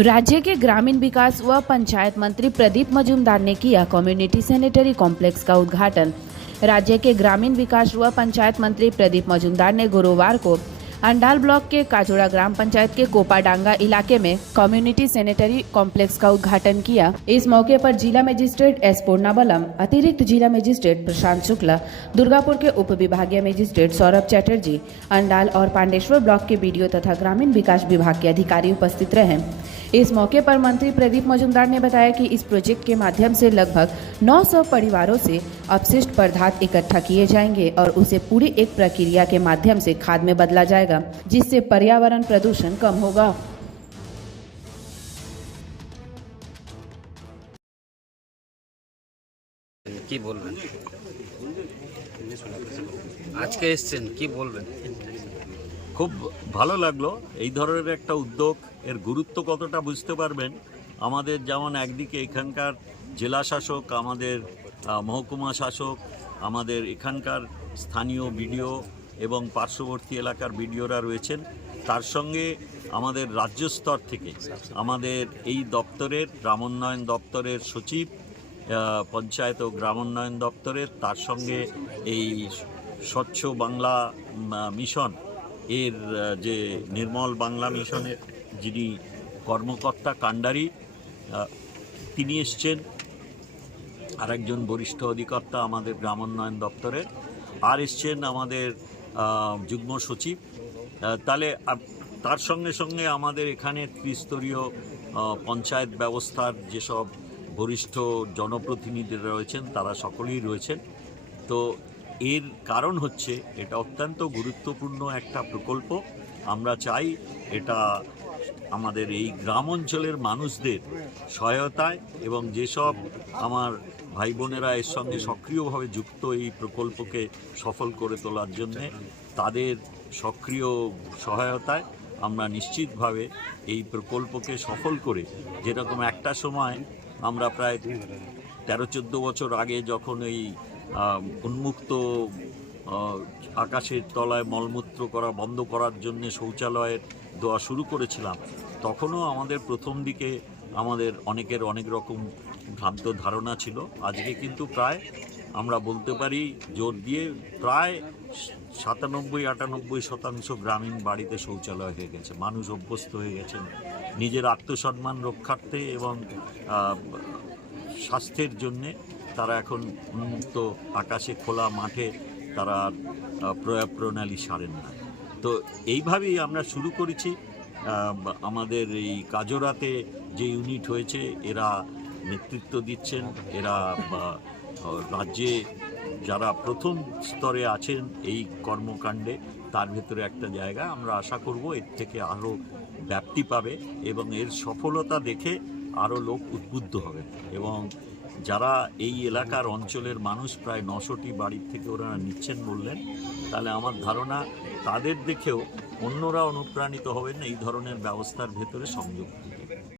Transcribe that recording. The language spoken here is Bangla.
राज्य के ग्रामीण विकास व पंचायत मंत्री प्रदीप मजूमदार ने किया कम्युनिटी सैनिटरी कॉम्प्लेक्स का उद्घाटन। राज्य के ग्रामीण विकास व पंचायत मंत्री प्रदीप मजूमदार ने गुरुवार को अंडाल ब्लॉक के काजोड़ा ग्राम पंचायत के कोपाडांगा इलाके में कम्युनिटी सैनिटरी कॉम्प्लेक्स का उद्घाटन किया। इस मौके पर जिला मजिस्ट्रेट एस पूर्णाबलम, अतिरिक्त जिला मजिस्ट्रेट प्रशांत शुक्ला, दुर्गापुर के उप विभागीय मजिस्ट्रेट सौरभ चैटर्जी, अंडाल और पांडेश्वर ब्लॉक के बीडीओ तथा ग्रामीण विकास विभाग के अधिकारी उपस्थित रहे। इस मौके पर मंत्री प्रदीप मजूमदार ने बताया कि इस प्रोजेक्ट के माध्यम से लगभग 900 परिवारों से अपशिष्ट पदार्थ इकट्ठा किए जाएंगे और उसे पूरी एक प्रक्रिया के माध्यम से खाद में बदला जाएगा, जिससे पर्यावरण प्रदूषण कम होगा। কি বলবেন আজকে এসেছেন, কি বলবেন? খুব ভালো লাগলো এই ধরনের একটা উদ্যোগ। এর গুরুত্ব কতটা বুঝতে পারবেন। আমাদের যেমন একদিকে এখানকার জেলা শাসক, আমাদের মহকুমা শাসক, আমাদের এখানকার স্থানীয় বিডিও এবং পার্শ্ববর্তী এলাকার বিডিওরা রয়েছেন, তার সঙ্গে আমাদের রাজ্য স্তর থেকে আমাদের এই দপ্তরের গ্রামোন্নয়ন দপ্তরের সচিব, পঞ্চায়েত ও গ্রামোন্নয়ন দপ্তরের, তার সঙ্গে এই স্বচ্ছ বাংলা মিশন এর যে নির্মল বাংলা মিশনের যিনি কর্মকর্তা কাণ্ডারি, তিনি এসছেন, আরেকজন বরিষ্ঠ অধিকর্তা আমাদের গ্রামোন্নয়ন দপ্তরের, আর এসছেন আমাদের যুগ্ম সচিব। তাহলে তার সঙ্গে সঙ্গে আমাদের এখানে ত্রিস্তরীয় পঞ্চায়েত ব্যবস্থার যেসব বরিষ্ঠ জনপ্রতিনিধিরা রয়েছেন তারা সকলেই রয়েছেন। তো এর কারণ হচ্ছে এটা অত্যন্ত গুরুত্বপূর্ণ একটা প্রকল্প। আমরা চাই এটা আমাদের এই গ্রাম অঞ্চলের মানুষদের সহায়তায় এবং যেসব আমার ভাই বোনেরা এর সঙ্গে সক্রিয়ভাবে যুক্ত এই প্রকল্পকে সফল করে তোলার জন্যে, তাদের সক্রিয় সহায়তায় আমরা নিশ্চিতভাবে এই প্রকল্পকে সফল করে, যেরকম একটা সময় আমরা প্রায় 13-14 বছর আগে যখন এই উন্মুক্ত আকাশের তলায় মলমূত্র করা বন্ধ করার জন্য শৌচালয়ের দেওয়া শুরু করেছিলাম, তখনও আমাদের প্রথম দিকে আমাদের অনেকের অনেক রকম ভ্রান্ত ধারণা ছিল। আজকে কিন্তু প্রায় আমরা বলতে পারি জোর দিয়ে প্রায় 97-98% গ্রামীণ বাড়িতে শৌচালয় হয়ে গেছে। মানুষ অভ্যস্ত হয়ে গেছেন নিজের আত্মসম্মান রক্ষার্থে এবং স্বাস্থ্যের জন্যে। তারা এখন উন্মুক্ত আকাশে খোলা মাঠে তারা প্রয়াগ প্রণালী সারেন না। তো এইভাবেই আমরা শুরু করেছি। আমাদের এই কাজোড়াতে যে ইউনিট হয়েছে এরা নেতৃত্ব দিচ্ছেন, এরা রাজ্যে যারা প্রথম স্তরে আছেন এই কর্মকাণ্ডে, তার ভেতরে একটা জায়গা। আমরা আশা করব এর থেকে আরও ব্যাপ্তি পাবে এবং এর সফলতা দেখে আরও লোক উদ্বুদ্ধ হবে। এবং যারা এই এলাকার অঞ্চলের মানুষ প্রায় 900টি বাড়ির থেকে ওরা নিচ্ছেন বললেন, তাহলে আমার ধারণা তাদের দেখেও অন্যরা অনুপ্রাণিত হবেন এই ধরনের ব্যবস্থার ভেতরে সংযোগ।